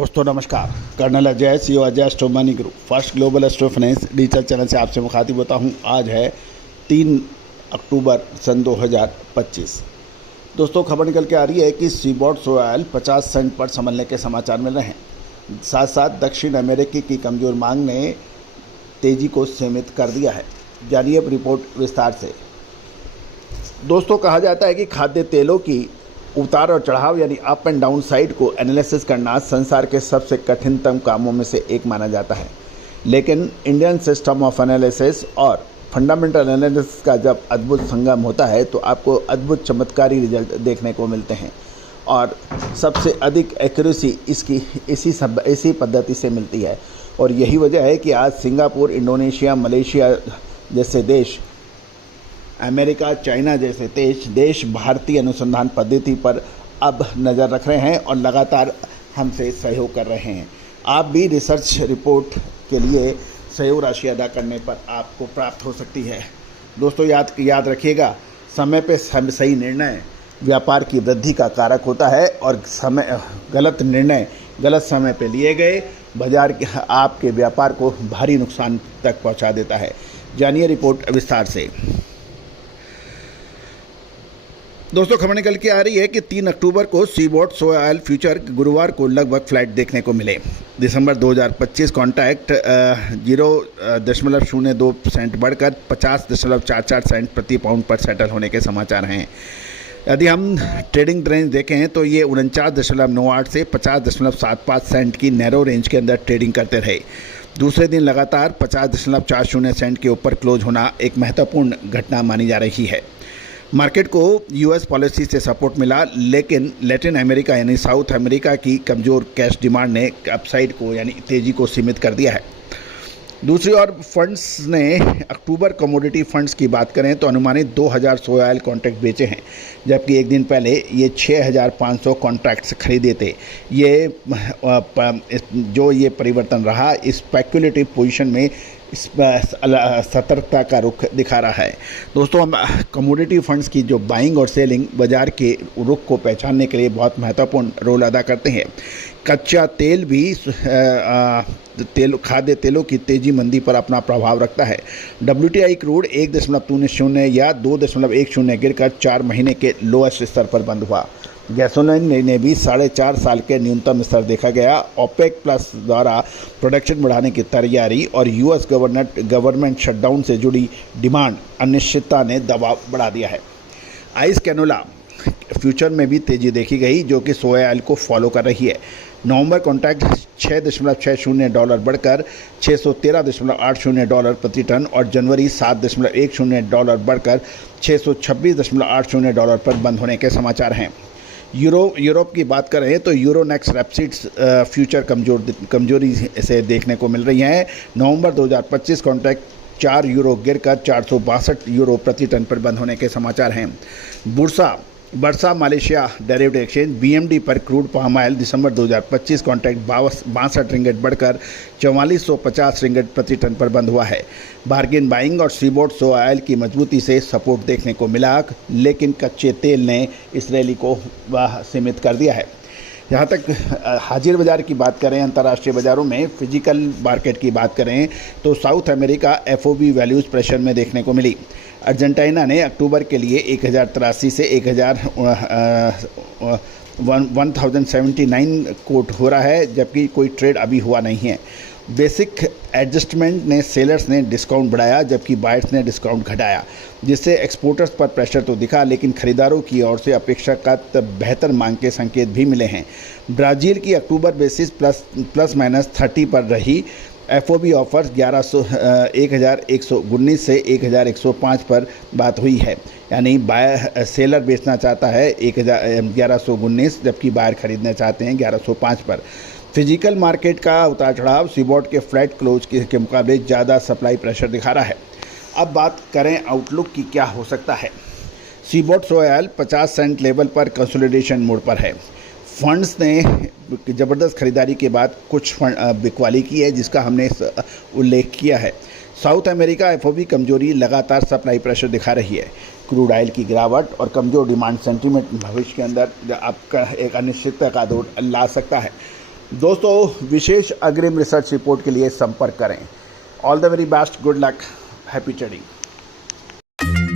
दोस्तों नमस्कार। Colonel Ajay CEO Ajay astro money group first global astro finance digital channel से आपसे मुखातिब होता हूं। आज है 3 अक्टूबर सन 2025। दोस्तों खबर निकल के आ रही है कि सीबॉट ऑयल 50 सेंट पर संभलने के समाचार मिल रहे हैं। साथ साथ दक्षिण अमेरिकी की कमज़ोर मांग ने तेज़ी को सीमित कर दिया है। जानिए अब रिपोर्ट विस्तार से। दोस्तों कहा जाता है कि खाद्य तेलों की उतार और चढ़ाव यानी अप एंड डाउन साइड को एनालिसिस करना संसार के सबसे कठिनतम कामों में से एक माना जाता है, लेकिन इंडियन सिस्टम ऑफ एनालिसिस और फंडामेंटल एनालिसिस का जब अद्भुत संगम होता है तो आपको अद्भुत चमत्कारी रिजल्ट देखने को मिलते हैं और सबसे अधिक एक्यूरेसी इसकी इसी पद्धति से मिलती है। और यही वजह है कि आज सिंगापुर, इंडोनेशिया, मलेशिया जैसे देश, अमेरिका, चाइना जैसे देश भारतीय अनुसंधान पद्धति पर अब नज़र रख रहे हैं और लगातार हमसे सहयोग कर रहे हैं। आप भी रिसर्च रिपोर्ट के लिए सहयोग राशि अदा करने पर आपको प्राप्त हो सकती है। दोस्तों याद रखिएगा, समय पे सही निर्णय व्यापार की वृद्धि का कारक होता है और गलत निर्णय गलत समय पे लिए गए बाजार के आपके व्यापार को भारी नुकसान तक पहुंचा देता है। जानिए रिपोर्ट विस्तार से। दोस्तों खबर निकल के आ रही है कि 3 अक्टूबर को सीबॉट ऑयल फ्यूचर गुरुवार को लगभग फ्लैट देखने को मिले। दिसंबर 2025 कॉन्ट्रैक्ट 0.02 सेंट बढ़कर 50.44 सेंट प्रति पाउंड पर सेटल होने के समाचार हैं। यदि हम ट्रेडिंग रेंज देखें तो ये 49.98 से 50.75 सेंट की नैरो रेंज के अंदर ट्रेडिंग करते रहे। दूसरे दिन लगातार 50.40 सेंट के ऊपर क्लोज होना एक महत्वपूर्ण घटना मानी जा रही है। मार्केट को यूएस पॉलिसी से सपोर्ट मिला, लेकिन लैटिन अमेरिका यानी साउथ अमेरिका की कमज़ोर कैश डिमांड ने अपसाइड को यानी तेज़ी को सीमित कर दिया है। दूसरी ओर फंड्स ने अक्टूबर कमोडिटी फंड्स की बात करें तो अनुमानित 2000 ऑयल कॉन्ट्रैक्ट बेचे हैं, जबकि एक दिन पहले ये 6500 कॉन्ट्रैक्ट्स खरीदे थे। ये परिवर्तन रहा इस स्पेक्युलेटिव पोजीशन में सतर्कता का रुख दिखा रहा है। दोस्तों हम कमोडिटी फंड्स की जो बाइंग और सेलिंग बाजार के रुख को पहचानने के लिए बहुत महत्वपूर्ण रोल अदा करते हैं। कच्चा तेल भी खाद्य तेलों की तेजी मंदी पर अपना प्रभाव रखता है। WTI क्रूड 1.20 या 2.10 गिरकर 4 महीने के लोएस्ट स्तर पर बंद हुआ। गैसोलीन ने भी 4.5 साल के न्यूनतम स्तर देखा गया। ओपेक प्लस द्वारा प्रोडक्शन बढ़ाने की तैयारी और यूएस गवर्नमेंट शटडाउन से जुड़ी डिमांड अनिश्चितता ने दबाव बढ़ा दिया है। आइस कैनोला फ्यूचर में भी तेज़ी देखी गई, जो कि सोया ऑयल को फॉलो कर रही है। नवंबर कॉन्ट्रैक्ट $6.60 बढ़कर $613.80 प्रति टन और जनवरी $7.10 बढ़कर $626.80 पर बंद होने के समाचार हैं। यूरोप की बात करें तो यूरोनेक्स रेपसीड्स फ्यूचर कमजोरी से देखने को मिल रही हैं। नवंबर 2025 कॉन्ट्रैक्ट €4 गिरकर €462 प्रति टन पर बंद होने के समाचार हैं। Bursa Malaysia derivative exchange BMD पर क्रूड पाम ऑयल दिसंबर 2025 कॉन्ट्रैक्ट 62 रिंगट बढ़कर 4450 रिंगट प्रति टन पर बंद हुआ है। बार्गेन बाइंग और सीबॉट ऑयल की मजबूती से सपोर्ट देखने को मिला, लेकिन कच्चे तेल ने इस रैली को सीमित कर दिया है। जहाँ तक हाजिर बाज़ार की बात करें, अंतर्राष्ट्रीय बाज़ारों में फिजिकल मार्केट की बात करें तो south America FOB values pressure में देखने को मिली। अर्जेंटीना ने अक्टूबर के लिए 1083 से 1079 कोट हो रहा है, जबकि कोई ट्रेड अभी हुआ नहीं है। बेसिक एडजस्टमेंट ने सेलर्स ने डिस्काउंट बढ़ाया, जबकि बायर्स ने डिस्काउंट घटाया, जिससे एक्सपोर्टर्स पर प्रेशर तो दिखा, लेकिन खरीदारों की ओर से अपेक्षाकृत बेहतर मांग के संकेत भी मिले हैं। ब्राज़ील की अक्टूबर बेसिस प्लस माइनस 30 पर रही। FOB ऑफर्स 1119 से 1105 पर बात हुई है, यानी सेलर बेचना चाहता है 1119, जबकि बायर खरीदना चाहते हैं 1105 पर। फिजिकल मार्केट का उतार चढ़ाव सीबॉट के फ्लैट क्लोज के मुकाबले ज़्यादा सप्लाई प्रेशर दिखा रहा है। अब बात करें आउटलुक की क्या हो सकता है। सीबॉट ऑयल 50 सेंट लेवल पर कंसोलिडेशन मोड पर है। फंड्स ने ज़बरदस्त खरीदारी के बाद कुछ बिकवाली की है, जिसका हमने उल्लेख किया है। साउथ अमेरिका FOB कमजोरी लगातार सप्लाई प्रेशर दिखा रही है। क्रूड ऑयल की गिरावट और कमज़ोर डिमांड सेंटीमेंट भविष्य के अंदर आपका एक अनिश्चितता का दौर ला सकता है। दोस्तों विशेष अग्रिम रिसर्च रिपोर्ट के लिए संपर्क करें। All the very best, good luck, happy trading.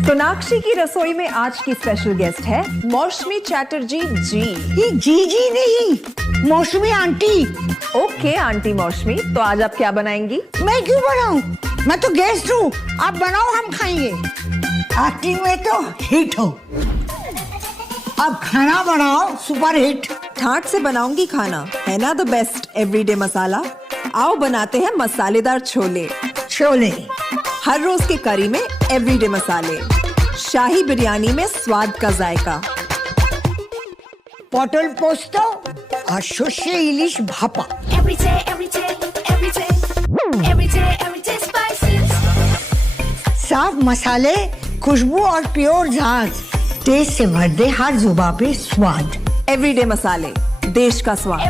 Sonakshi की रसोई में आज की स्पेशल गेस्ट है मौसमी चैटर्जी जी। ये जी नहीं, मौसमी आंटी। ओके आंटी मौसमी, तो आज आप क्या बनाएंगी? मैं क्यों बनाऊं? मैं तो गेस्ट हूँ, आप बनाओ, हम खाएंगे। एक्टिंग में तो हिट हो, अब खाना बनाओ सुपर हिट। ठाट से बनाऊंगी खाना, है ना द बेस्ट एवरीडे मसाला। आओ बनाते हैं मसालेदार छोले। छोले हर रोज के करी में एवरीडे मसाले, शाही बिरयानी में स्वाद का जायका। पटल पोस्तो और सर्षे इलिश भापा। साफ मसाले, खुशबू और प्योर झाग, टेस्ट से भर दे हर जुबान पे स्वाद। एवरीडे मसाले, देश का स्वाद।